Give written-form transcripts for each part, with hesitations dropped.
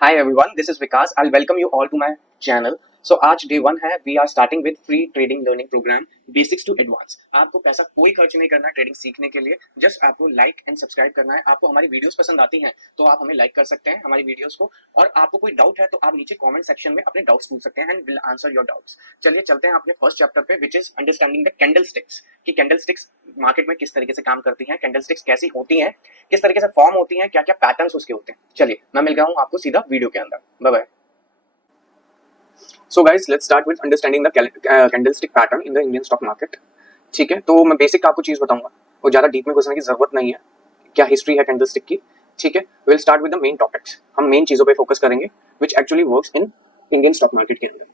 Hi everyone, this is Vikas. I'll welcome you all to my channel. So आज day 1 है. We are starting with free trading learning programme basics to advance. आपको पैसा कोई खर्च नहीं करना है ट्रेडिंग सीखने के लिए. जस्ट आपको लाइक एंड सब्सक्राइब करना है. आपको हमारी वीडियोस पसंद आती हैं तो आप हमें लाइक कर सकते हैं हमारी वीडियोस को. और आपको कोई डाउट है तो आप नीचे कमेंट सेक्शन में अपने डाउट्स पूछ सकते हैं and will answer your doubts. चलिए चलते हैं अपने फर्स्ट चैप्टर पे, which is understanding the candle sticks. कि कैंडल स्टिक्स मार्केट में किस तरीके से काम करती हैं, कैंडल स्टिक्स कैसी होती हैं, किस तरीके से फॉर्म होती हैं, क्या क्या पैटर्न्स उसके होते हैं. चलिए मैं मिल गया हूँ आपको सीधा वीडियो के अंदर. Bye bye. So guys, let's start with understanding the candlestick pattern in the Indian stock market. ठीक है, तो मैं बेसिक आपको चीज बताऊंगा और ज्यादा डीप में घुसने की जरूरत नहीं है. क्या हिस्ट्री है कैंडलस्टिक की. ठीक है, will start with the main topics. हम मेन चीजों पे फोकस करेंगे which actually works in Indian stock market के अंदर.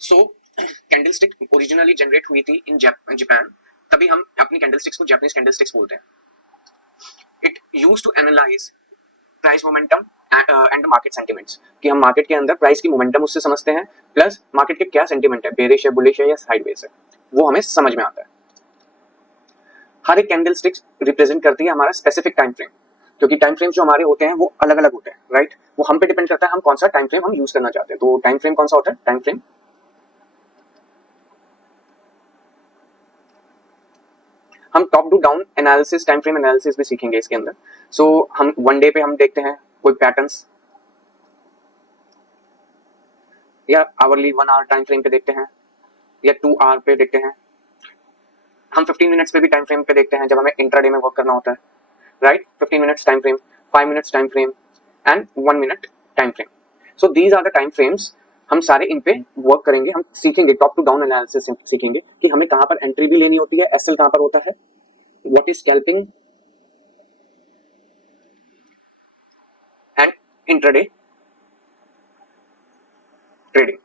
सो कैंडलस्टिक ओरिजिनली जनरेट हुई थी इन जापान. तभी हम अपनी कैंडलस्टिक्स को जापानीज कैंडलस्टिक्स बोलते हैं. It used to analyse price momentum and market sentiments. कि हम मार्केट के अंदर प्राइस की मोमेंटम उससे समझते हैं, प्लस मार्केट के क्या सेंटिमेंट है, बेरिश है, बुलिश है या साइडवेज है, वो हमें समझ में आता है. हर एक कैंडलस्टिक रिप्रेजेंट करती है हमारा स्पेसिफिक टाइम फ्रेम, क्योंकि टाइम फ्रेम जो हमारे होते हैं वो अलग अलग होते हैं. राइट, वो हम पे डिपेंड करता है हम कौन सा टाइम फ्रेम हम यूज करना चाहते हैं. तो टाइम फ्रेम कौन सा होता है, टाइम फ्रेम हम top to down analysis, time frame analysis भी सीखेंगे इसके अंदर. सो हम वन डे पे हम देखते हैं कोई पैटर्न्स, या आवरली 1 आवर टाइम फ्रेम पे देखते हैं, या 2 आवर पे देखते हैं. हम 15 मिनट्स पे भी टाइम फ्रेम पे देखते हैं जब हमें इंट्राडे में वर्क करना होता है. Right, 15 minutes time frame, 5 minutes time frame and 1 minute time frame. So these are the time frames. हम सारे इन पे वर्क करेंगे. हम सीखेंगे टॉप टू डाउन एनालिसिस, सीखेंगे कि हमें कहां पर एंट्री भी लेनी होती है, एसएल कहां पर होता है, what is scalping and intraday trading.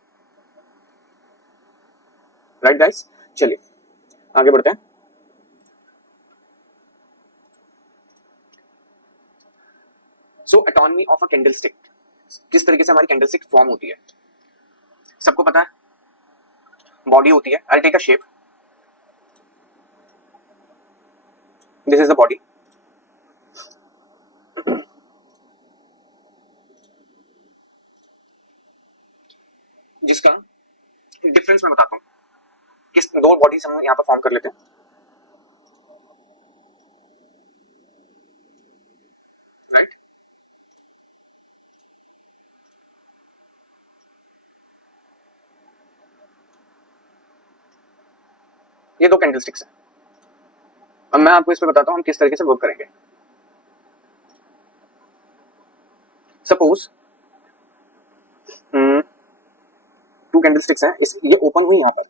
Right guys, चलिए आगे बढ़ते हैं. सो एटॉनमी ऑफ अ कैंडलस्टिक, किस तरीके से हमारी कैंडलस्टिक फॉर्म होती है सबको पता है. बॉडी होती है, I take a shape, this is the body. जिसका डिफरेंस मैं बताता हूं. किस दो बॉडीज हम यहां पर फॉर्म कर लेते हैं. राइट, ये दो कैंडलस्टिक्स हैं. अब मैं आपको इस पे बताता हूं हम किस तरीके से वर्क करेंगे. सपोज 2 कैंडलस्टिक्स हैं, ये ओपन हुई यहां पर.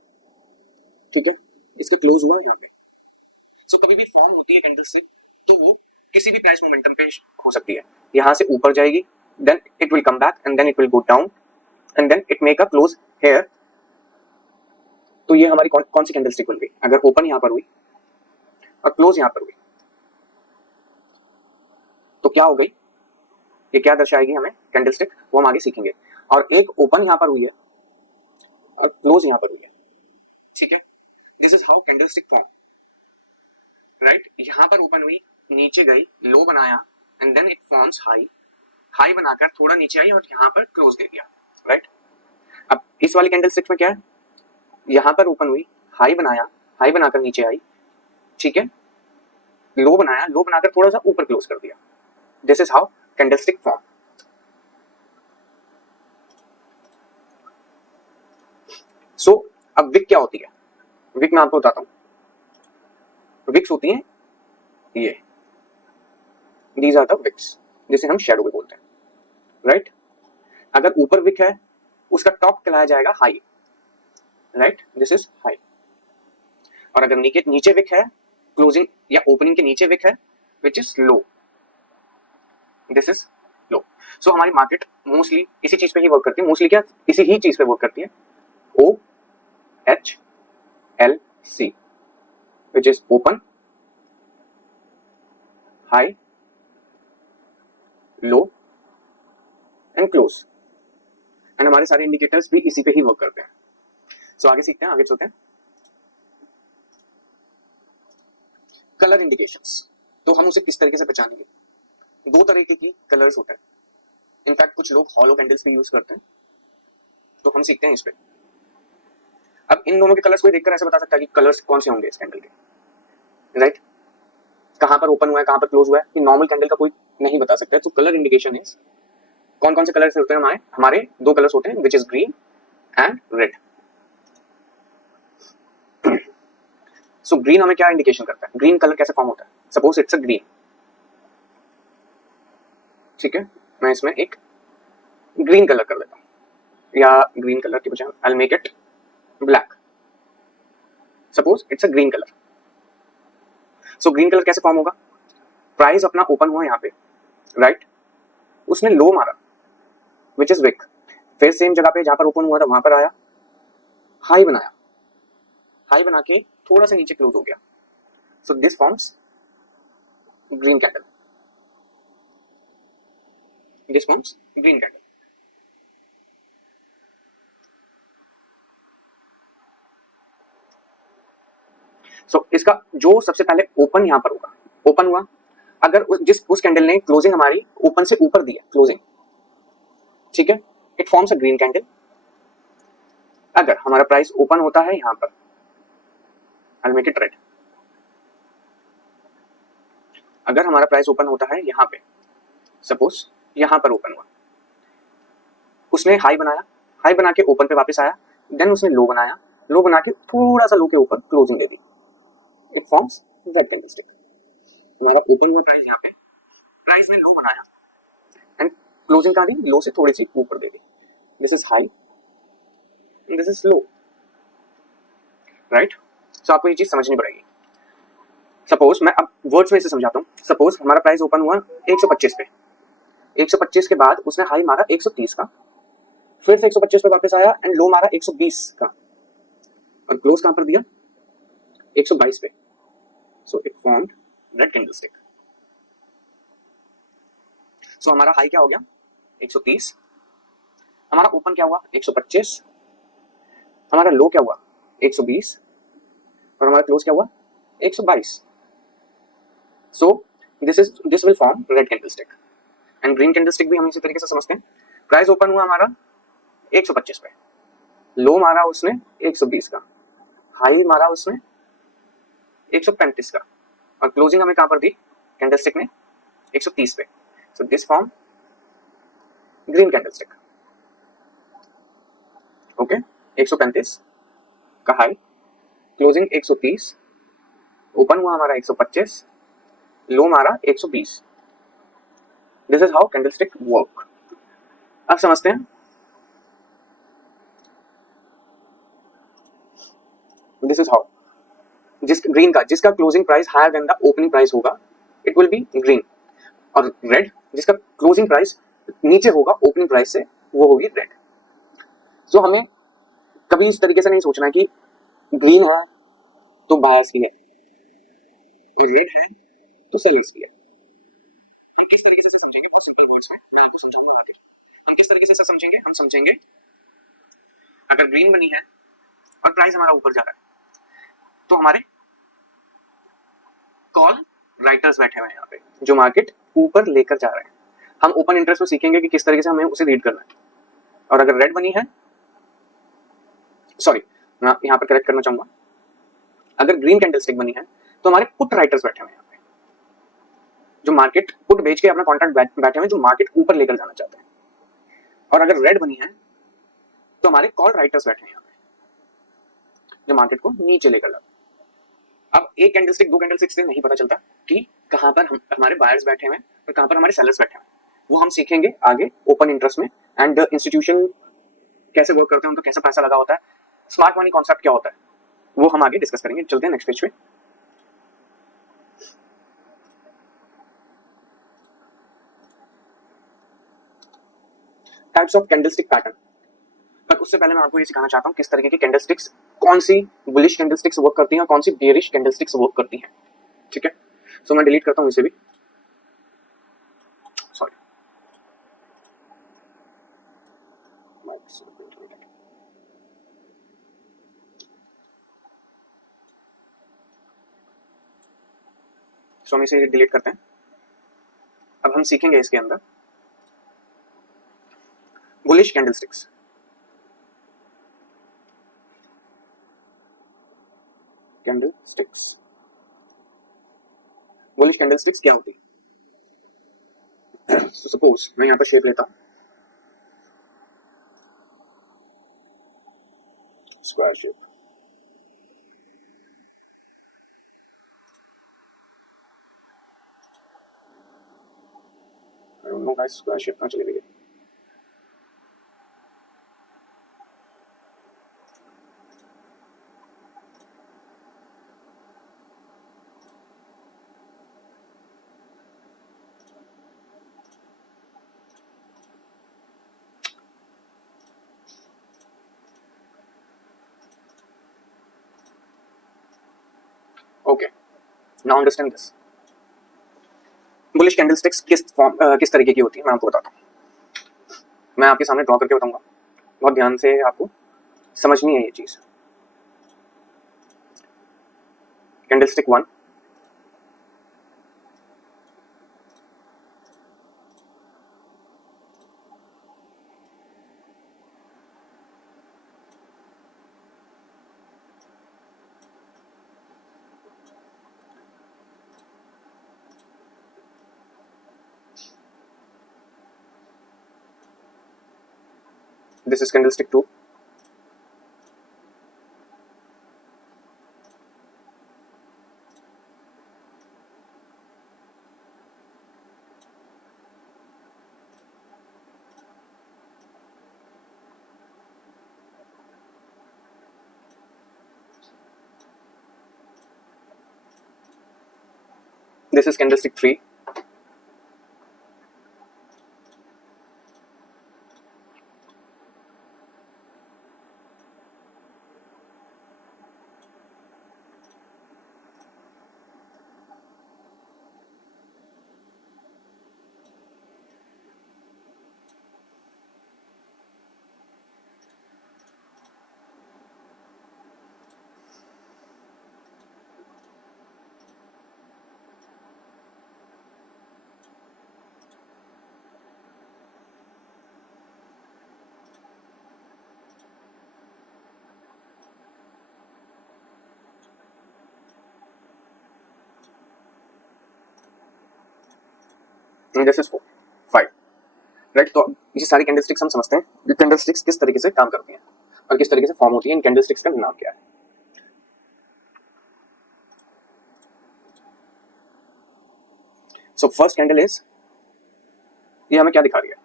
ठीक है, इसका क्लोज हुआ यहां पे. सो कभी भी फॉर्म होती है कैंडलस्टिक तो वो किसी भी प्राइस मोमेंटम पे हो सकती है. यहां से ऊपर जाएगी, then it will come back and then it will go down and then it make a close here. तो ये हमारी कौन सी कैंडलस्टिक बन गई. अगर ओपन यहां पर हुई और क्लोज यहां पर हुई तो क्या हो गई, ये क्या दर्शाएगी हमें कैंडलस्टिक, वो हम आगे सीखेंगे. और एक ओपन यहां पर हुई है और क्लोज यहां पर हुई है. ठीक है, this is how candlestick form. Right, यहां पर ओपन हुई, नीचे गई, लो बनाया and then it forms high. High बनाकर थोड़ा नीचे आई और यहां पर क्लोज दे दिया. राइट, अब इस वाली कैंडलस्टिक में क्या है, यहां पर ओपन हुई, हाई बनाया, हाई बनाकर नीचे आई. ठीक है, लो बनाया, लो बनाकर थोड़ा सा ऊपर क्लोज कर दिया. This is how candlestick form. So अब विक क्या होती है, विक मैं आपको बताता हूं. विक्स होती हैं ये, दीज आर द विक्स, जिसे हम शैडो भी बोलते हैं. राइट, अगर ऊपर विक है उसका टॉप कहलाया जाएगा high. Right, this is high. और अगर नीचे विक है, क्लोजिंग या ओपनिंग के नीचे विक है, which is low, this is low. So हमारी मार्केट मोस्टली इसी चीज पे ही वर्क करती है. मोस्टली क्या, इसी ही चीज पे वर्क करती है. O H L C, which is open, high, low and close. And हमारे सारे इंडिकेटर्स भी इसी पे ही वर्क करते हैं. सो आगे सीखते हैं, आगे चलते हैं. कलर इंडिकेशंस, तो हम उसे किस तरीके से पहचानेंगे. दो तरीके की कलर्स होते हैं, इनफैक्ट कुछ लोग हॉलो कैंडल्स भी यूज करते हैं, तो हम सीखते हैं इस पे। अब इन दोनों के कलर्स को देखकर ऐसे बता सकता है कि कलर्स कौन से होंगे इस कैंडल के, राइट? कहां पर ओपन हुआ है, कहां पर क्लोज हुआ है, ये नॉर्मल कैंडल का कोई नहीं बता सकता है। तो कलर इंडिकेशन इज, कौन कौन से कलर्स होते हैं हमारे, हमारे दो कलर्स होते हैं, which is green and red. So green हमें क्या इंडिकेशन करता है, ग्रीन कलर कैसे फॉर्म होता है, सपोज इट्स अ ग्रीन, ठीक है, मैं इसमें एक ग्रीन कलर कर लेता हूँ, या ग्रीन कलर की बजाय I will make it black, suppose it's a green colour. So green colour कैसे फॉर्म होगा, प्राइस अपना ओपन हुआ यहाँ पे, राइट, उसने लो मारा विच इज विक, फिर सेम जगह पे जहां पर ओपन हुआ था वहां पर आया, हाई बनाया, हाई बना के थोड़ा सा नीचे क्लोज हो गया, so this forms green candle, this forms green candle. So इसका जो सबसे पहले ओपन यहां पर होगा, ओपन हुआ, अगर उस कैंडल ने क्लोजिंग हमारी ओपन से ऊपर दी है, क्लोजिंग, ठीक है, it forms a green candle. अगर हमारा प्राइस ओपन होता है यहां पर, I will make it red, अगर हमारा प्राइस ओपन होता है यहाँ पे, सपोज यहाँ पर ओपन हुआ, उसने हाई बनाया, हाई बना के ओपन पे वापस आया, देन उसने लो बनाया, लो बना के थोड़ा सा लो के ऊपर closing they the, it forms red candlestick. हमारा ओपन हुआ प्राइस यहाँ पे, प्राइस ने लो बनाया एंड क्लोजिंग कहाँ दी, लो से थोड़ी सी ऊपर दे दी, this is high, this is low, right? So आपको ये चीज समझनी पड़ेगी। सपोज मैं अब वर्ड्स में इसे समझाता हूँ, सपोज हमारा प्राइस ओपन हुआ 125 पे, 125 के बाद उसने हाई मारा 130 का, फिर से 125 पे वापस आया एंड लो मारा 120 का, और क्लोज कहां पर दिया, 122 पे, so it formed red candlestick. So हमारा हाई क्या हो गया 130, हमारा ओपन क्या हुआ 125, हमारा लो क्या हुआ 120, और हमारा क्लोज क्या हुआ 122। So this will form red candlestick. And green candlestick भी हम इसी तरीके से समझते हैं, प्राइस ओपन हुआ हमारा 125 पे, लो मारा उसने 120 का, हाई मारा उसने 135 का, और क्लोजिंग हमें कहां पर दी कैंडलस्टिक ने 130 पे, so this form green candlestick. Okay, 135 का हाई, क्लोजिंग 130, ओपन हुआ हमारा 125, लो मारा 120, this is how candlestick work. अब समझते हैं, दिस इज हाउ, जिस ग्रीन का, जिसका closing price higher than the opening price होगा, इट विल बी ग्रीन, और रेड जिसका क्लोजिंग प्राइस नीचे होगा ओपनिंग प्राइस से, वो होगी रेड। सो हमें कभी इस तरीके से नहीं सोचना कि ग्रीन है तो बायर्स भी है और रेड है तो सेलर्स भी है। हम किस तरीके से समझेंगे, बहुत सिंपल वर्ड्स में मैं आपको समझाऊंगा आगे। हम किस तरीके से समझेंगे, हम समझेंगे अगर ग्रीन बनी है और प्राइस हमारा ऊपर जा रहा है, तो हमारे कॉल राइटर्स बैठे हुए हैं यहाँ पे, जो मार्केट ऊपर लेकर जा रहे हैं। हम ओपन इंटरेस्ट में सीखेंगे कि किस तरीके से हमें उसे रीड करना है। और अगर रेड बनी है, सॉरी मैं यहाँ पर करेक्ट करना चाहूंगा, अगर ग्रीन कैंडलस्टिक बनी है तो हमारे पुट राइटर्स बैठे हुए हैं यहाँ पे, जो मार्केट पुट बेच के अपना कॉन्ट्रैक्ट बैठे हुए हैं, जो मार्केट ऊपर लेकर जाना चाहते हैं। और अगर रेड बनी है तो हमारे कॉल राइटर्स बैठे हैं यहाँ पे, जो मार्केट को नीचे लेकर जाते हैं। अब एक कैंडलस्टिक दो कैंडलस्टिक से नहीं पता चलता कि कहां पर हमारे बायर्स बैठे हुए हैं और कहां पर हमारे सेलर्स बैठे हुए हैं, वो हम सीखेंगे आगे ओपन इंटरेस्ट में। एंड इंस्टीट्यूशन कैसे वर्क करते हैं, उनका कैसे पैसा लगा होता है, स्मार्ट मनी कॉन्सेप्ट क्या होता है, वो हम आगे डिस्कस करेंगे। चलते हैं नेक्स्ट पेज पे। टाइप्स ऑफ कैंडलस्टिक पैटर्न, पर उससे पहले मैं आपको ये सिखाना चाहता हूँ किस तरीके की कैंडलस्टिक्स, कौन सी बुलिश कैंडलस्टिक्स वर्क करती हैं, कौन सी बेयरिश कैंडलस्टिक्स वर्क करती हैं, ठीक है। सो मैं डिलीट करता हूँ इसे भी, सॉरी सो हम इसे डिलीट करते हैं। अब हम सीखेंगे इसके अंदर बुलिश कैंडलस्टिक्स। बुलिश कैंडलस्टिक्स क्या होती है? सपोज मैं यहाँ पर शेप लेता हूँ square shape, I don't know guys square shape कहाँ चली गई है। Okay, now understand this. Bullish candlesticks किस तरीके की होती है मैं आपको बताता हूँ। मैं आपके सामने ड्रॉ करके बताऊंगा, बहुत ध्यान से आपको समझनी है ये चीज। Candlestick 1, this is candlestick 2, this is candlestick 3, and this is 4, 5, right. तो ये सारी कैंडलस्टिक्स हम समझते हैं ये कैंडलस्टिक्स किस तरीके से काम करती हैं और किस तरीके से फॉर्म होती है। इन कैंडलस्टिक्स का नाम क्या है? सो फर्स्ट कैंडल इज, ये हमें क्या दिखा रही है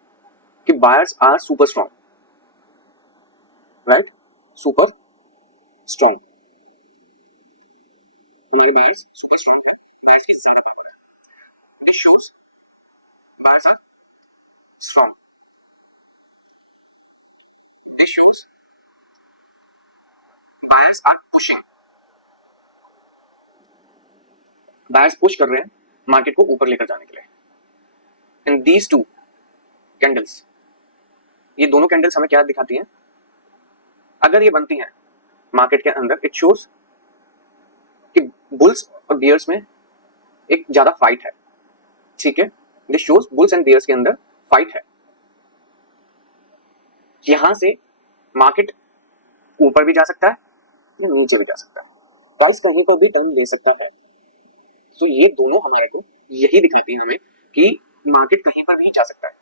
कि buyers are super strong, right, super strong. हमारे बायर्स सुपर स्ट्रॉन्ग है, बायर्स की ज्यादा पावर है। This shows buyers are strong, this shows buyers are pushing, buyers push कर रहे हैं मार्केट को ऊपर लेकर जाने के लिए। एंड दीज टू कैंडल्स, ये दोनों कैंडल्स हमें क्या दिखाती हैं? अगर ये बनती हैं मार्केट के अंदर, इट शोज कि बुल्स और बियर्स में एक ज्यादा फाइट है, ठीक है। This shows bulls and bears के अंदर फाइट है। यहां से मार्केट ऊपर भी जा सकता है या नीचे भी जा सकता है, प्राइस कहीं को भी टर्न ले सकता है। सो ये दोनों हमारे को यही दिखाती है हमें कि मार्केट कहीं पर भी जा सकता है।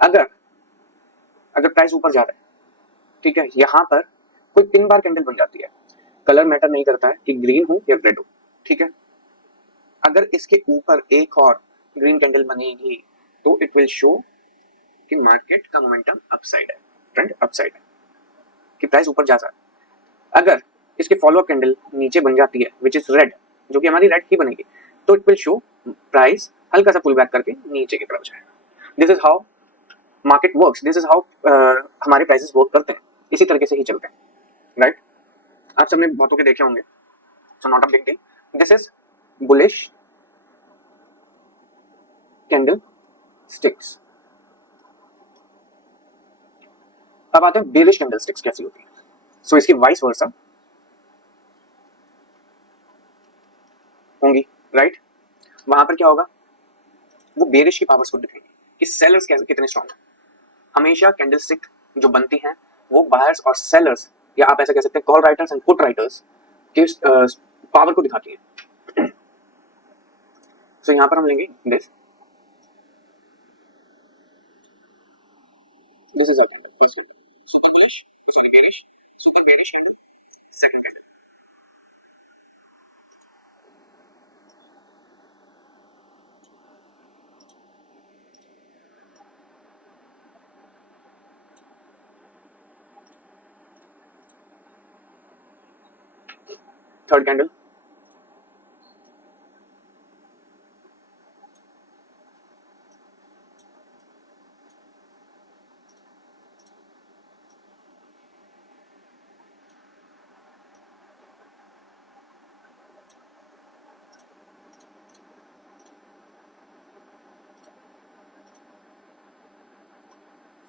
अगर अगर प्राइस ऊपर जा रहा है, ठीक है, यहां पर कोई 3 बार कैंडल बन जाती है, कलर मैटर नहीं करता है कि ग्रीन हो या रेड हो, ठीक है। अगर इसके ऊपर एक और ग्रीन कैंडल बनेगी तो इट विल शो कि मार्केट का मोमेंटम अपसाइड है, ट्रेंड अपसाइड है, कि प्राइस ऊपर जा सकता है। अगर इसके फॉलो अप कैंडल नीचे बन जाती है विच इज रेड, जो कि हमारी रेड ही बनेगी, तो इट विल शो प्राइस हल्का सा पुल बैक करके नीचे की तरफ जाएगा। This is how market works, this is how हमारे प्राइसेस वर्क करते हैं, इसी तरीके से ही चलते हैं, राइट। आप सबने बहुतों के देखे होंगे, so not a big deal. This is bullish candle sticks. अब आते हैं बेरिश कैंडल स्टिक्स कैसी होती है। सो इसकी वाइस वर्सा होंगी, राइट। वहां पर क्या होगा, वो बेरिश की पावर्स को दिखाएंगे कि सेलर्स कैसे कितने स्ट्रॉन्ग हैं। हमेशा कैंडलस्टिक जो बनती हैं वो बायर्स और सेलर्स, या आप ऐसा कह सकते हैं call writers and put writers के पावर को दिखाती है। सो यहां पर हम लेंगे this is our candle, first candle super bullish, sorry bearish, super bearish candle, second candle, third candle,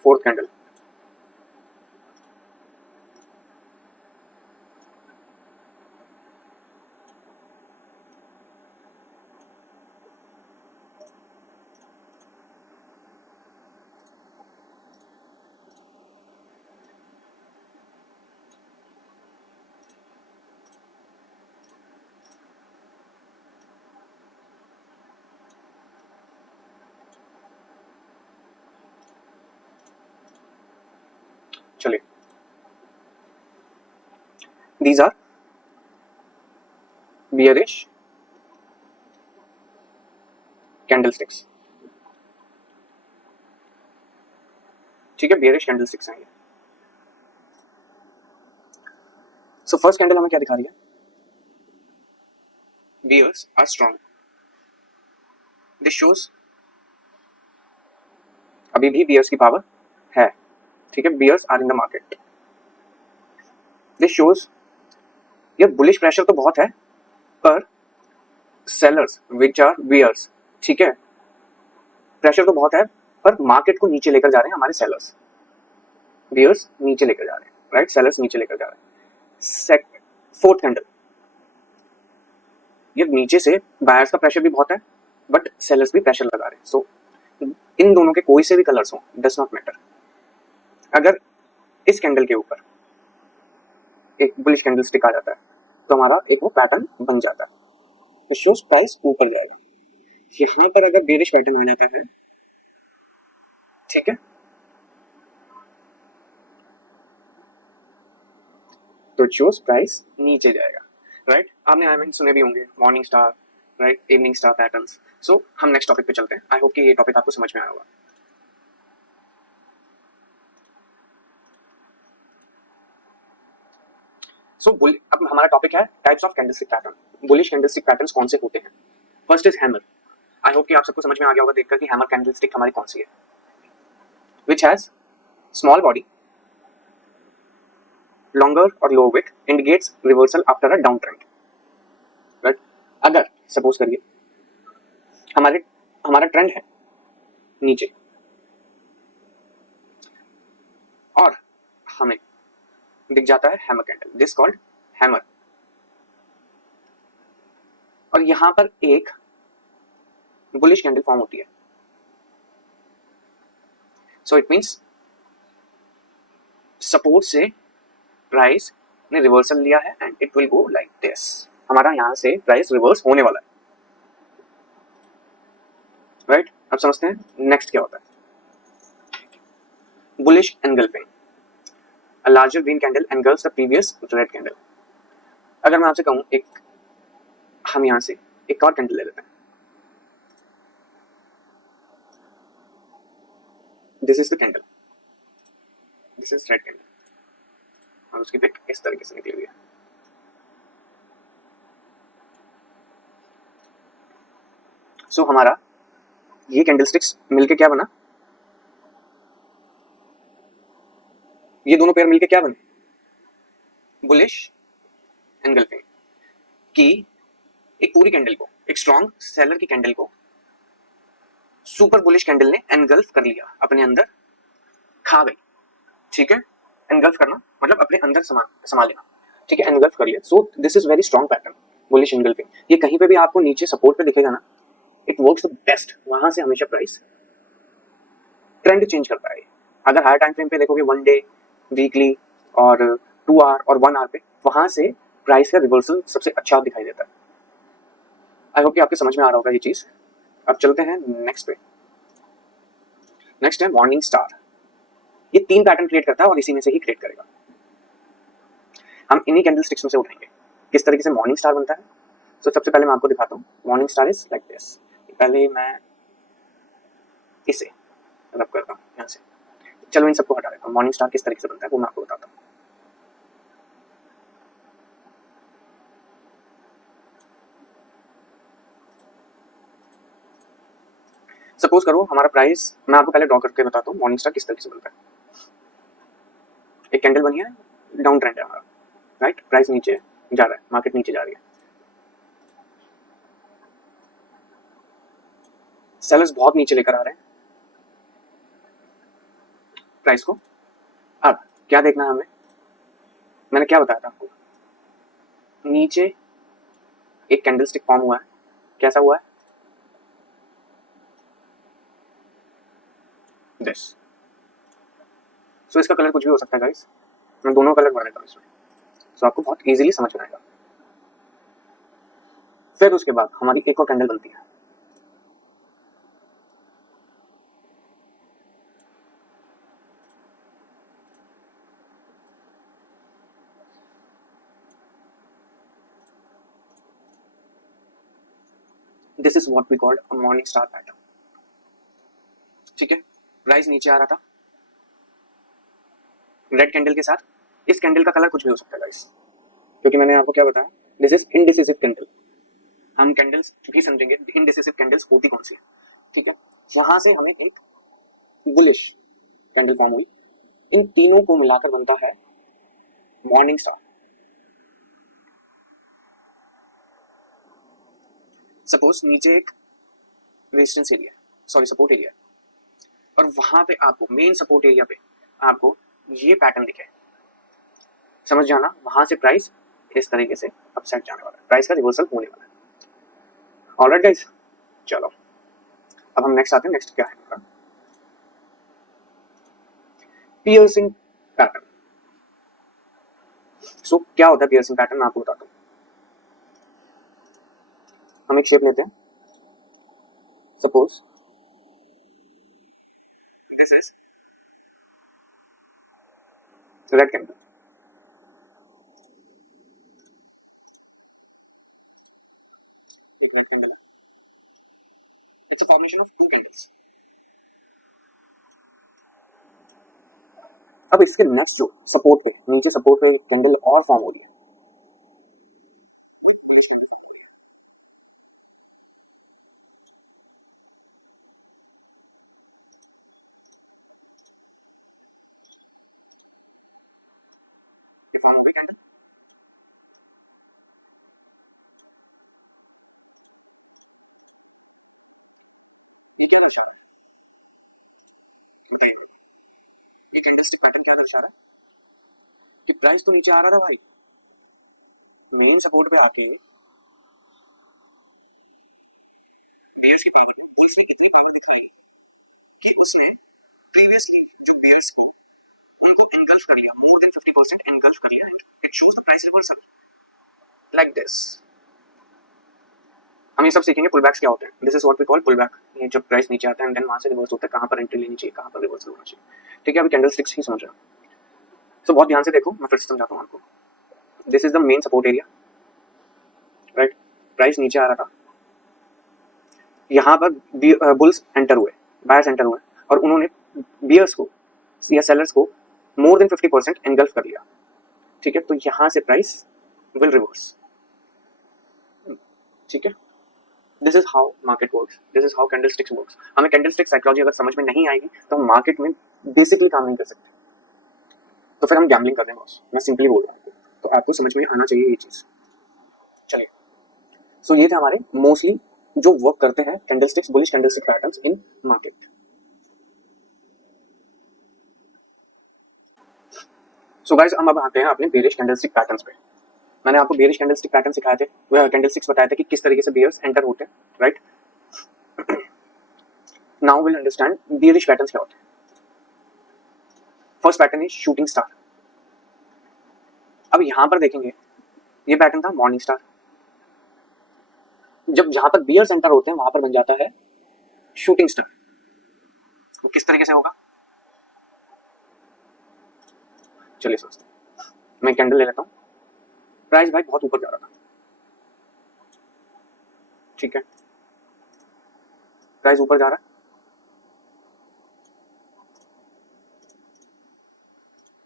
fourth candle, चलिए these are bearish candlesticks, ठीक है, bearish candlesticks हैं ये। सो फर्स्ट कैंडल हमें क्या दिखा रही है? bears are strong, this shows अभी भी bears की पावर है, ठीक है, bears are in the market, this shows ये बुलिश प्रेशर तो बहुत है पर सेलर्स विच आर bears, ठीक है, प्रेशर तो बहुत है पर मार्केट को नीचे लेकर जा रहे हैं हमारे सेलर्स, bears नीचे लेकर जा रहे हैं, राइट, सेलर्स नीचे लेकर जा रहे हैं। फोर्थ कैंडल, ये नीचे से बायर्स का प्रेशर भी बहुत है बट सेलर्स भी प्रेशर लगा रहे हैं। सो इन दोनों के कोई से भी कलर्स हो डज नॉट मैटर, अगर इस कैंडल के ऊपर एक बुलिश कैंडल स्टिक आ जाता है तो हमारा एक वो पैटर्न बन जाता है, तो शोज प्राइस ऊपर जाएगा। यहां पर अगर बेरिश पैटर्न आ जाता है, ठीक है, तो शोज प्राइस नीचे जाएगा, राइट। आपने आई मीन सुने भी होंगे morning star, right, evening star patterns. So हम नेक्स्ट टॉपिक पे चलते हैं। आई होप कि ये टॉपिक आपको समझ में आया होगा। सो अब हमारा टॉपिक है types of candlestick pattern. Bullish candlestick patterns कौन से होते हैं? First is hammer. I hope कि आप सबको समझ में आ गया होगा देखकर कि हैमर कैंडलस्टिक हमारी कौन सी है, which has small body, longer or low wick, indicates reversal after a downtrend, right? अगर सपोज करिए हमारा ट्रेंड है नीचे और हमें दिख जाता है hammer candle, this called hammer, और यहां पर एक बुलिश कैंडल फॉर्म होती है, सो इट मींस सपोर्ट से प्राइस ने रिवर्सल लिया है and it will go like this. हमारा यहां से प्राइस रिवर्स होने वाला है, राइट। अब समझते हैं नेक्स्ट क्या होता है। Bullish engulfing, a larger green candle engulfs the previous red candle। अगर मैं आपसे कहूं हम यहां से एक और कैंडल ले लेते हैं, this is the candle, this is red candle, और उसकी विक इस तरीके से निकली हुई है। सो हमारा ये कैंडलस्टिक्स मिलके क्या बना, ये दोनों पेयर मिलके क्या बने, बुलिश एनगल्फिंग की एक पूरी कैंडल को, एक स्ट्रॉन्ग सेलर की कैंडल को सुपर बुलिश कैंडल ने एनगल्फ कर लिया, अपने अंदर खा गई, ठीक है। एनगल्फ करना मतलब अपने अंदर समा लेना, ठीक है, एनगल्फ कर लिया। So this is very strong pattern bullish engulfing. ये कहीं पे भी आपको नीचे सपोर्ट पे दिखेगा ना, इट वर्क्स द बेस्ट, वहां से हमेशा प्राइस ट्रेंड चेंज करता है। अगर हायर टाइम फ्रेम पे देखोगे 1 डे, वीकली और 2 आवर और 1 आवर पे, वहां से प्राइस का रिवर्सल सबसे अच्छा दिखाई देता है। आई होप कि आपके समझ में आ रहा होगा ये चीज। अब चलते हैं नेक्स्ट पे। नेक्स्ट है मॉर्निंग स्टार। ये 3 पैटर्न क्रिएट करता है और इसी में से ही क्रिएट करेगा। हम इन्हीं कैंडल स्टिक्स में से उठाएंगे किस तरीके से मॉर्निंग स्टार बनता है। तो सबसे पहले मैं आपको दिखाता हूँ morning star is like this. पहले मैं इसे रब करता हूँ यहाँ से। चलो इन सबको हटा देता हूँ। मॉर्निंग स्टार किस तरीके से बनता है वो मैं आपको बताता हूँ। सपोज करो हमारा प्राइस, मैं आपको पहले ड्रॉ करके बताता हूँ मॉर्निंग स्टार किस तरीके से बनता है। एक कैंडल बनी है, डाउन ट्रेंड है हमारा, राइट। प्राइस नीचे जा रहा है, मार्केट नीचे जा रही है, सेलर्स बहुत नीचे लेकर आ रहे हैं प्राइस को। अब क्या देखना है हमें, मैंने क्या बताया था आपको, नीचे एक कैंडल स्टिक फॉर्म हुआ है। कैसा हुआ है, दिस। सो इसका कलर कुछ भी हो सकता है गाइस, मैं दोनों कलर भर देता हूँ इसमें, सो आपको बहुत इजीली समझ में आएगा। फिर उसके बाद हमारी एक और कैंडल बनती है। This is what we called a morning star pattern. ठीक है, प्राइस नीचे आ रहा था रेड कैंडल के साथ। इस कैंडल का कलर कुछ भी हो सकता है गाइस, क्योंकि मैंने आपको क्या बताया, दिस इज इनडिसिसिव कैंडल। हम कैंडल्स भी समझेंगे इनडिसिसिव कैंडल्स होती कौन सी है। ठीक है, यहां से हमें एक बुलिश कैंडल फॉर्म हुई। इन तीनों को मिलाकर बनता है मॉर्निंग स्टार। सपोज नीचे एक resistance area, sorry support area, और वहां पे आपको मेन सपोर्ट एरिया पे आपको ये पैटर्न दिखे, समझ जाना वहां से प्राइस इस तरीके से अपसाइड जाने वाला है, प्राइस का रिवर्सल होने वाला है। ऑलराइट गाइस, चलो अब हम नेक्स्ट आते हैं। नेक्स्ट क्या है, पियर्सिंग पैटर्न। सो क्या होता है पियर्सिंग पैटर्न, मैं आपको बताता हूँ। हम एक शेप लेते हैं, suppose this is red candle. एक रेड कैंडल है, it's a combination of 2 candles. अब इसके नेक्स्ट जो सपोर्ट पे, नीचे सपोर्ट पे कैंडल और फॉर्म हो रही है, फॉर्म हो गई कैंडल। क्या दर्शा रहा है ये कैंडलस्टिक पैटर्न, क्या दर्शा रहा है कि प्राइस तो नीचे आ रहा था भाई, मेन सपोर्ट पे आके बियर्स की पावर, पुल्स ने इतनी पावर दिखाई कि उसने प्रीवियसली जो बियर्स को उनको एंगल्फ कर लिया, मोर देन 50% एंगल्फ कर लिया, and it shows the price reversal like this. हम ये सब सीखेंगे पुल बैक्स क्या होते हैं। This is what we call pull back. ये जब प्राइस नीचे आता है एंड देन वहां से रिवर्स होता है, कहां पर एंट्री लेनी चाहिए, कहां पर रिवर्सल होना चाहिए। ठीक है, अभी कैंडल स्टिक्स ही समझ रहे हो, तो बहुत ध्यान से देखो, मैं फिर से समझाता हूँ आपको। This is the main support area, right. Price नीचे आ रहा था, यहाँ पर बुल्स एंटर हुए, बायर्स एंटर हुए, और उन्होंने बियर्स को या सेलर्स को मोर देन 50% एंगल्फ कर लिया। ठीक है, तो यहाँ से प्राइस विल रिवर्स। ठीक है, this is how market works, this is how candlesticks works. हमें कैंडलस्टिक साइकोलॉजी अगर समझ में नहीं आएगी तो हम मार्केट में बेसिकली काम नहीं कर सकते, तो फिर हम गैम्बलिंग कर रहे हैं बॉस। मैं सिंपली बोल रहा हूँ, तो आपको समझ में आना चाहिए ये चीज। चलिए, सो ये थे हमारे मोस्टली जो वर्क करते हैं candlesticks, bullish candlestick patterns in market. So guys, हम अब आते हैं अपने बेरिश कैंडलस्टिक पैटर्न्स पे। मैंने आपको बेरिश कैंडलस्टिक पैटर्न सिखाए थे, कैंडलस्टिक्स बताए थे कि किस तरीके से बियर्स एंटर होते हैं, right. Now will understand bearish patterns क्या होते हैं। First pattern is shooting star. अब यहां पर देखेंगे ये पैटर्न था मॉर्निंग स्टार। जब जहां पर बियर सेंटर होते हैं वहां पर बन जाता है शूटिंग स्टार। वो किस तरीके से होगा चलिए समझते हैं। मैं कैंडल ले लेता हूं। प्राइस भाई बहुत ऊपर जा रहा था, ठीक है, प्राइस ऊपर जा रहा है,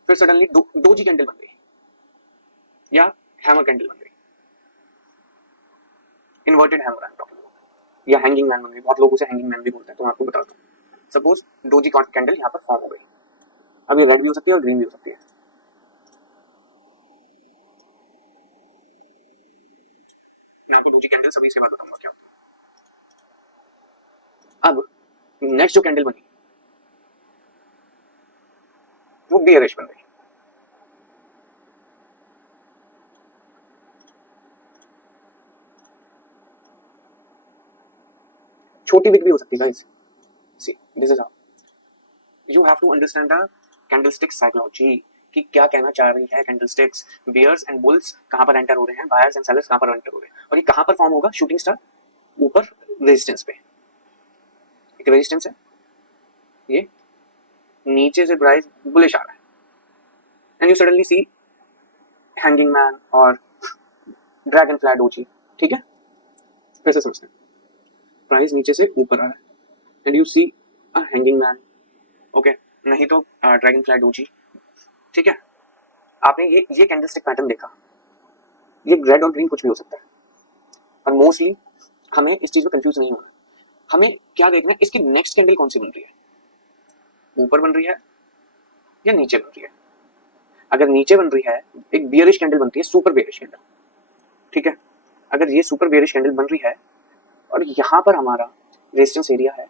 फिर सडनली डोजी कैंडल बन गई या हैमर कैंडल बन गई, inverted hammer I am talking about, या हैंगिंग मैन बन गई। बहुत लोग उसे हैंगिंग मैन भी बोलते हैं, तो मैं आपको बताता हूँ। सपोज डोजी कैंडल यहाँ पर फॉर्म हो गई। अब ये रेड भी हो सकती है और ग्रीन भी हो सकती है। मैं आपको डोजी कैंडल सभी से बात बताऊंगा क्या। अब नेक्स्ट जो कैंडल बनी वो बियरिश बन गई। छोटी विक भी हो सकती है guys. See this is how you have to understand the candlestick psychology कि क्या कहना चाह रही है कैंडलस्टिक्स। बियर्स एंड बुल्स कहां पर एंटर हो रहे हैं, बायर्स एंड सेलर्स कहां पर एंटर हो रहे हैं, और ये कहां पर फॉर्म होगा शूटिंग स्टार ऊपर रेजिस्टेंस पे। एक रेजिस्टेंस है, ये नीचे से प्राइस बुलिश आ रहा है and you suddenly see hanging man और ड्रैगन फ्लाई डोजी, ठीक है। फिर से समझते हैं, प्राइस नीचे से ऊपर आ रहा है and you see a hanging man, okay, नहीं तो ड्रैगन फ्लाई डोजी, ठीक है। आपने ये कैंडलस्टिक पैटर्न देखा, ये रेड और ग्रीन कुछ भी हो सकता है, और मोस्टली हमें इस चीज में कंफ्यूज नहीं होना। हमें क्या देखना है, इसकी नेक्स्ट कैंडल कौन सी बन रही है, ऊपर बन रही है या नीचे बन रही है। अगर नीचे बन रही है, एक बियरिश कैंडल बनती है, सुपर बियरिश कैंडल, ठीक है। अगर ये सुपर बियरिश कैंडल बन रही है और यहाँ पर हमारा रेजिस्टेंस एरिया है,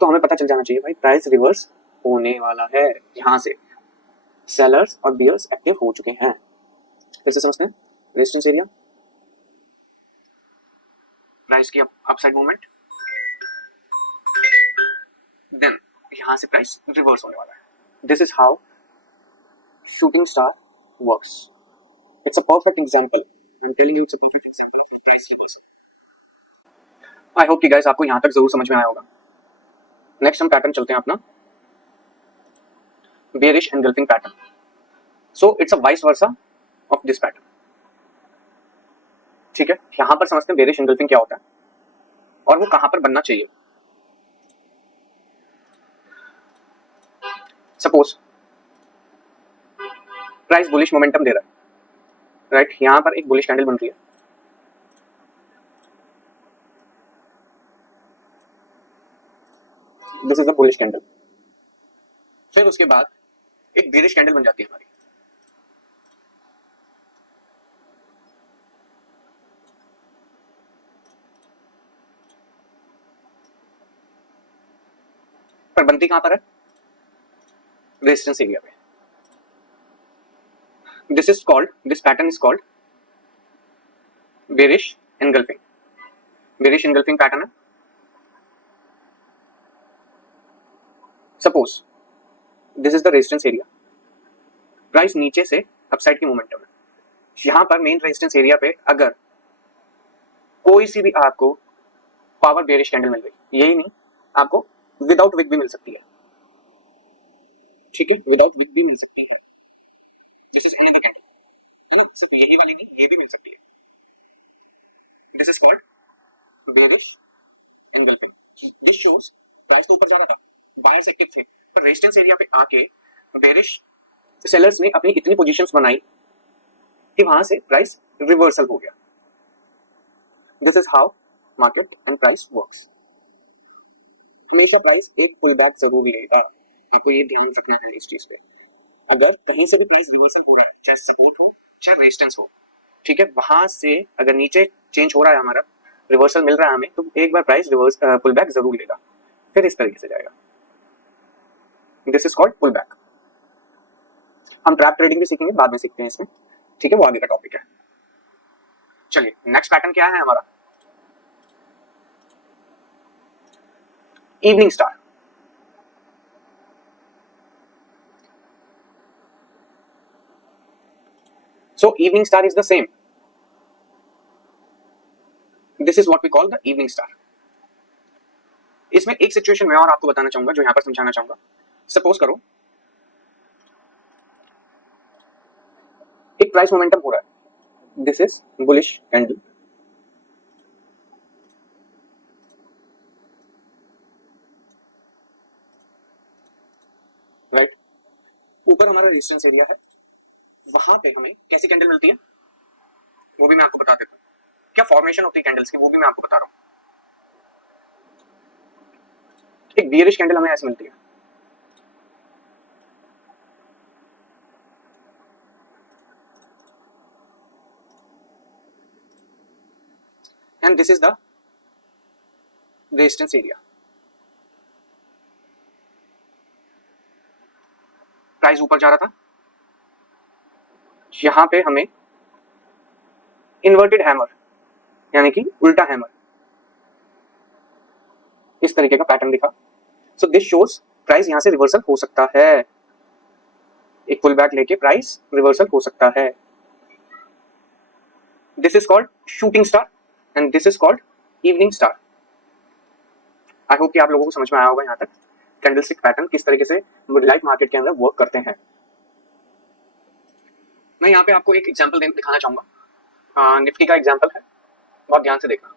तो हमें पता चल जाना चाहिए भाई प्राइस रिवर्स होने वाला है। यहाँ से सेलर्स और बियर्स एक्टिव हो चुके हैं। फिर से समझते हैं, रेजिस्टेंस एरिया, प्राइस की अपसाइड मूवमेंट, देन यहाँ से प्राइस रिवर्स होने वाला है। This is how shooting star works. It's a perfect example. I'm telling you, it's a perfect example of price reversal. I hope कि guys आपको यहाँ तक जरूर समझ में आया होगा। नेक्स्ट हम पैटर्न चलते हैं अपना bearish engulfing pattern. So it's a vice versa of this pattern. ठीक है, यहाँ पर समझते हैं bearish engulfing क्या होता है और वो कहाँ पर बनना चाहिए। सपोज प्राइस बुलिश मोमेंटम दे रहा है, राइट, यहाँ पर एक बुलिश कैंडल बन रही है, this is a bullish candle. फिर उसके बाद एक बेरिश कैंडल बन जाती है हमारी, पर बनती कहां पर है, रेजिस्टेंस एरिया पे। This pattern is called bearish engulfing. Bearish engulfing pattern है। Suppose this is the resistance area, price नीचे से अपसाइड की मोमेंटम है। यहां पर मेन रेजिस्टेंस एरिया पे अगर कोई सी भी आपको पावर बेरिश कैंडल मिल गई, यही नहीं, आपको विदाउट विक भी मिल सकती है, ठीक है, विदाउट विक भी मिल सकती है। दिस इज अनदर कैंडल, है ना, सिर्फ यही वाली नहीं, ये भी मिल सकती है। This is called bearish engulfing. This shows price तो ऊपर जा रहा था, बायर्स एक्टिव थे, पर रेजिस्टेंस एरिया पे आके बेरिश सेलर्स ने अपनी इतनी पोजीशंस बनाई कि वहां से प्राइस रिवर्सल हो गया। This is how market and price works. हमेशा प्राइस एक पुल बैक जरूर लेगा, आपको ये ध्यान रखना है इस चीज पे। अगर कहीं से भी प्राइस रिवर्सल हो रहा है, चाहे सपोर्ट हो चाहे रेजिस्टेंस हो, ठीक है, वहां से अगर नीचे चेंज हो रहा है, हमारा रिवर्सल मिल रहा है हमें, तो एक बार प्राइस रिवर्स पुल बैक जरूर लेगा, फिर इस तरीके से जाएगा। This is called pull back. हम ट्रैप ट्रेडिंग भी सीखेंगे, बाद में सीखते हैं इसमें, ठीक है, वो आगे का टॉपिक है। चलिए नेक्स्ट पैटर्न क्या है हमारा, evening star. So evening star is the same. This is what we call the evening star. इसमें एक सिचुएशन मैं और आपको बताना चाहूंगा जो यहां पर समझाना चाहूंगा. सपोज करो एक प्राइस मोमेंटम हो रहा है. This is bullish candle. Right. ऊपर हमारा रेजिस्टेंस एरिया है. वहां पे हमें कैसी कैंडल मिलती है वो भी मैं आपको बता देता हूँ. क्या फॉर्मेशन होती है कैंडल्स की वो भी मैं आपको बता रहा हूँ. एक बियरिश कैंडल हमें ऐसे मिलती है. And this is the resistance area. Price ऊपर जा रहा था. यहां पे हमें इन्वर्टेड हैमर यानी कि उल्टा हैमर इस तरीके का पैटर्न दिखा. सो दिस शोज प्राइस यहां से रिवर्सल हो सकता है. एक पुल बैक लेके प्राइस रिवर्सल हो सकता है. This is called shooting star and this is called evening star. I hope कि आप लोगों को समझ में आया होगा यहाँ तक कैंडलस्टिक पैटर्न किस तरीके से लाइव मार्केट के अंदर वर्क करते हैं. मैं यहाँ पे आपको एक एग्जांपल दिखाना चाहूंगा. निफ्टी का एग्जांपल है. बहुत ध्यान से देखना.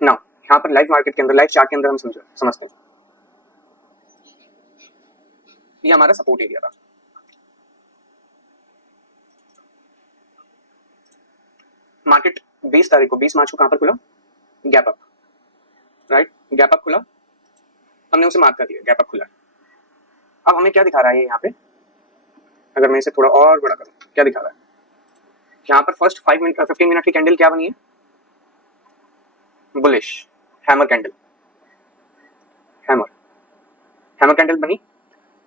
ना यहाँ पर लाइव मार्केट के अंदर लाइव चार्ट के अंदर हम समझते हैं. ये हमारा सपोर्ट एरिया था. मार्केट 20 तारीख को 20 मार्च को कहां पर खुला. Gap up. Right. Gap up खुला. हमने उसे मार्क कर दिया. गैप अप खुला. अब हमें क्या दिखा रहा है यहाँ पे. अगर मैं इसे थोड़ा और बड़ा करूं क्या दिखा रहा है. यहाँ पर फर्स्ट 15 मिनट की कैंडल क्या बनी है. Bullish hammer candle. Hammer candle बनी.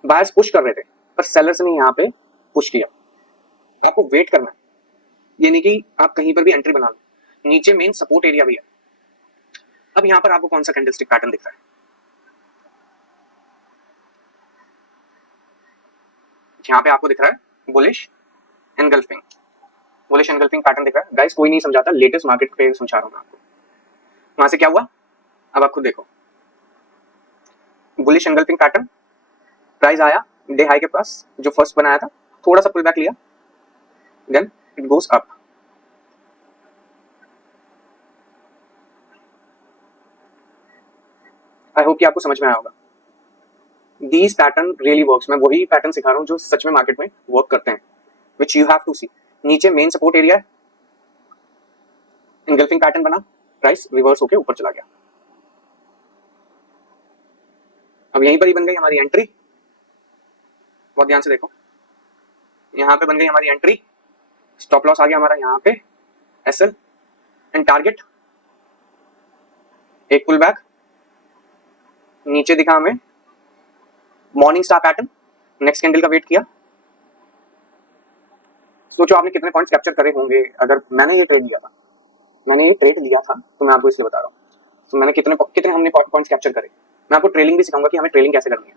बायर्स पुश कर रहे थे पर सेलर्स ने यहाँ पे पुश किया. आपको वेट करना है. ये नहीं कि आप कहीं पर भी एंट्री बना लो. नीचे मेन सपोर्ट एरिया भी है. अब यहाँ पर आपको कौन सा कैंडलस्टिक पैटर्न दिख रहा है. यहाँ पे आपको दिख रहा है bullish engulfing. Bullish engulfing pattern दिख रहा है. गाइस कोई नहीं समझाता. लेटेस्ट मार्केट पे समझा रहा हूँ मैं आपको. वहां से क्या हुआ अब आप खुद देखो. Bullish engulfing pattern. प्राइस आया डे हाई के पास जो फर्स्ट बनाया था. थोड़ा सा पुल बैक लिया. Then it goes up. I hope कि आपको समझ में आया होगा. These pattern really works. मैं वही पैटर्न सिखा रहा हूँ जो सच में मार्केट में वर्क करते हैं. विच यू हैव टू सी. नीचे मेन सपोर्ट एरिया है. एनगल्फिंग पैटर्न बना. प्राइस रिवर्स होके ऊपर चला गया. अब यहीं पर ही बन गई हमारी एंट्री. बहुत ध्यान से देखो. यहाँ पे बन गई हमारी एंट्री. स्टॉप लॉस आ गया हमारा यहाँ पे एसएल एंड टारगेट. एक पुल बैक. नीचे दिखा हमें morning star pattern. Next candle का वेट किया. सोचो आपने कितने पॉइंट्स कैप्चर करे होंगे अगर मैंने ये ट्रेड लिया था. मैंने ये ट्रेड लिया था तो मैं आपको इसलिए बता रहा हूँ. तो मैंने कितने हमने पॉइंट्स कैप्चर करे. मैं आपको ट्रेलिंग भी सिखाऊंगा कि हमें ट्रेलिंग कैसे करनी है.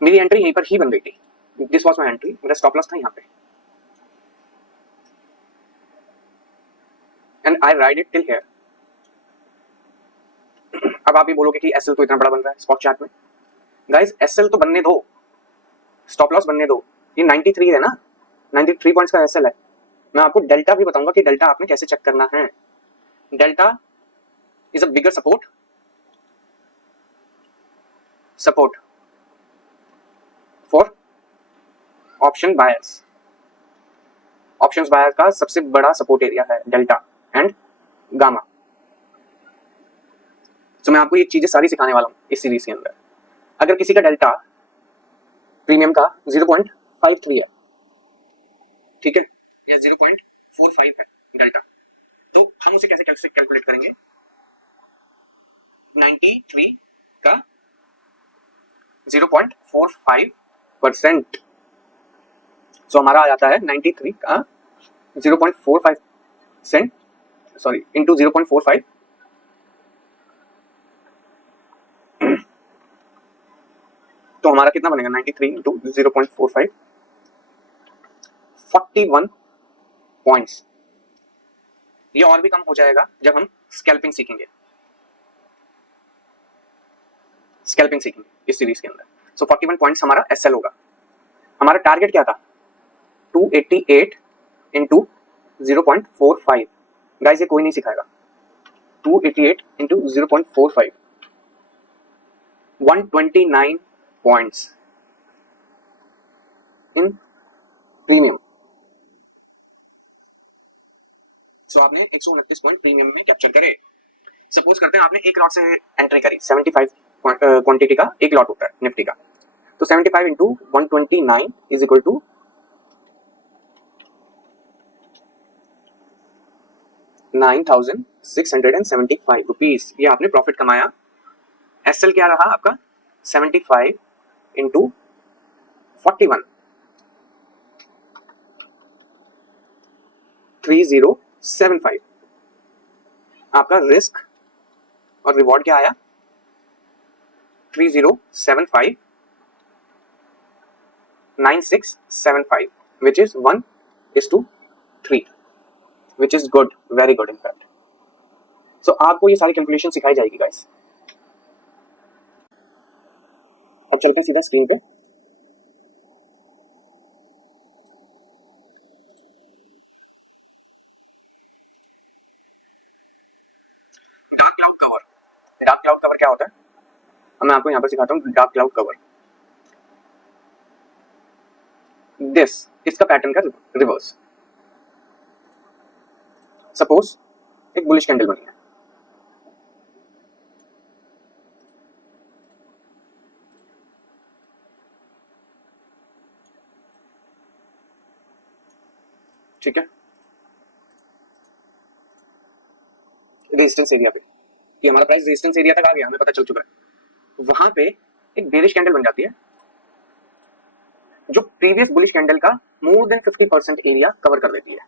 मेरी एंट्री यहीं पर ही बन गई थी. This was my entry. मेरा स्टॉप लॉस था यहाँ पे and I ride it till here. अब आप ये बोलोगे कि एसएल तो इतना बड़ा बन रहा है स्पॉट चार्ट में. गाइस एसएल तो बनने दो. स्टॉप लॉस बनने दो. ये 93 है ना. 93 पॉइंट्स का एसएल है. मैं आपको डेल्टा भी बताऊंगा कि डेल्टा आपने कैसे चेक करना है. Delta is a bigger support for option buyers. Options buyer का सबसे बड़ा सपोर्ट एरिया है डेल्टा एंड गामा. तो मैं आपको ये चीजें सारी सिखाने वाला हूँ इस सीरीज के अंदर. अगर किसी का डेल्टा प्रीमियम का 0.53 है. ठीक है. या 0.45 है डेल्टा. तो हम उसे कैसे कैलकुलेट करेंगे. 93 का 0.45%. सो हमारा आ जाता है 93 का 0.45% सॉरी इंटू 0.45 तो हमारा कितना बनेगा 93 इंटू 0.45 41 पॉइंट्स। ये और भी कम हो जाएगा जब हम स्कैल्पिंग सीखेंगे इस सीरीज के अंदर। सो 41 पॉइंट्स हमारा एसएल होगा। हमारा टारगेट क्या था 288 इंटू 0.45। गाइस ये कोई नहीं सिखाएगा। 288 इंटू 0.45 129 पॉइंट्स इन प्रीमियम। सो आपने 129 पॉइंट प्रीमियम में कैप्चर करे। सपोज करते हैं आपने एक लॉट से एंट्री करी, 75 क्वांटिटी का एक लॉट होता है निफ्टी का, तो 75 into 129 is equal to 9,675 rupees. ये आपने प्रॉफिट कमाया। एसएल क्या रहा आपका 75 इंटू 41 3075। आपका रिस्क और रिवॉर्ड क्या आया 3075 9675 which is 1:3 which is good, very good in fact. So आपको ये सारी कैलकुलेशन सिखाई जाएगी गाइस। अब चलते हैं सीधा स्क्रीन पे। डार्क क्लाउड कवर क्या होता है मैं आपको यहाँ पर सिखाता हूँ। डार्क क्लाउड कवर इसका पैटर्न का रिवर्स। सपोज एक बुलिश कैंडल बनी है, ठीक है, रेजिस्टेंस एरिया पे कि हमारा प्राइस रेजिस्टेंस एरिया तक आ गया, हमें पता चल चुका है। वहां पे एक बेरिश कैंडल बन जाती है जो प्रीवियस बुलिश कैंडल का मोर देन 50% एरिया कवर कर देती है।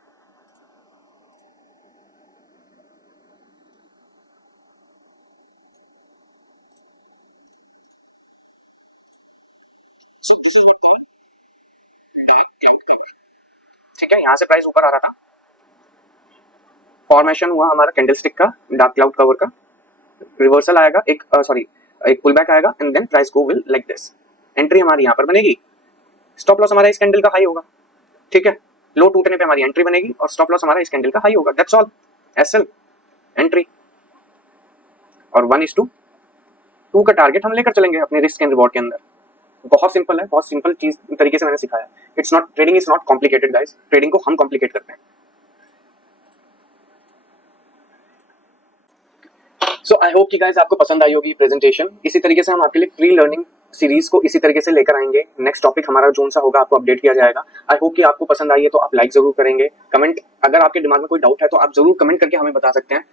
ठीक है, यहां से प्राइस ऊपर आ रहा था, फॉर्मेशन हुआ हमारा कैंडलस्टिक का डार्क क्लाउड कवर का, रिवर्सल आएगा एक एक पुल बैक आएगा and then price go will like this. Entry हमारी यहां पर बनेगी, स्टॉप लॉस हमारा इस कैंडल का हाई होगा, ठीक है, लो टूटने पे हमारी एंट्री बनेगी और स्टॉप लॉस हमारा इस कैंडल का हाई होगा। That's all. एसएल एंट्री और 1:2 का टारगेट हम लेकर चलेंगे अपने रिस्क एंड रिवॉर्ड के अंदर। बहुत सिंपल है, बहुत सिंपल चीज तरीके से मैंने सिखाया। It's not, trading is not complicated guys, trading को हम कॉम्प्लिकेट करते हैं। सो आई होप कि गाइस आपको पसंद आई होगी प्रेजेंटेशन। इसी तरीके से हम आपके लिए फ्री लर्निंग सीरीज को इसी तरीके से लेकर आएंगे। नेक्स्ट टॉपिक हमारा जोन सा होगा आपको अपडेट किया जाएगा। आई होप कि आपको पसंद आई है, तो आप लाइक जरूर करेंगे। कमेंट, अगर आपके दिमाग में कोई डाउट है तो आप जरूर कमेंट करके हमें बता सकते हैं।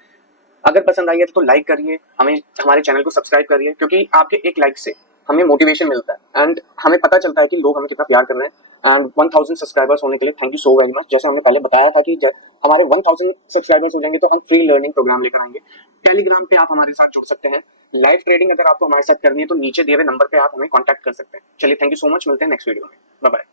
अगर पसंद आई है तो लाइक करिए, हमें हमारे चैनल को सब्सक्राइब करिए, क्योंकि आपके एक लाइक से हमें मोटिवेशन मिलता है एंड हमें पता चलता है कि लोग हमें कितना प्यार कर रहे हैं। एंड 1000 सब्सक्राइबर्स होने के लिए thank you so very much. जैसे हमने पहले बताया था कि जब हमारे 1000 सब्सक्राइबर्स हो जाएंगे तो हम फ्री लर्निंग प्रोग्राम लेकर आएंगे। टेलीग्राम पे आप हमारे साथ जुड़ सकते हैं। लाइव ट्रेडिंग अगर आपको हमारे साथ करनी है तो नीचे दिए हुए नंबर पे आप हमें कॉन्टैक्ट कर सकते हैं। चलिए, थैंक यू सो मच, मिलते हैं नेक्स्ट वीडियो में। Bye bye.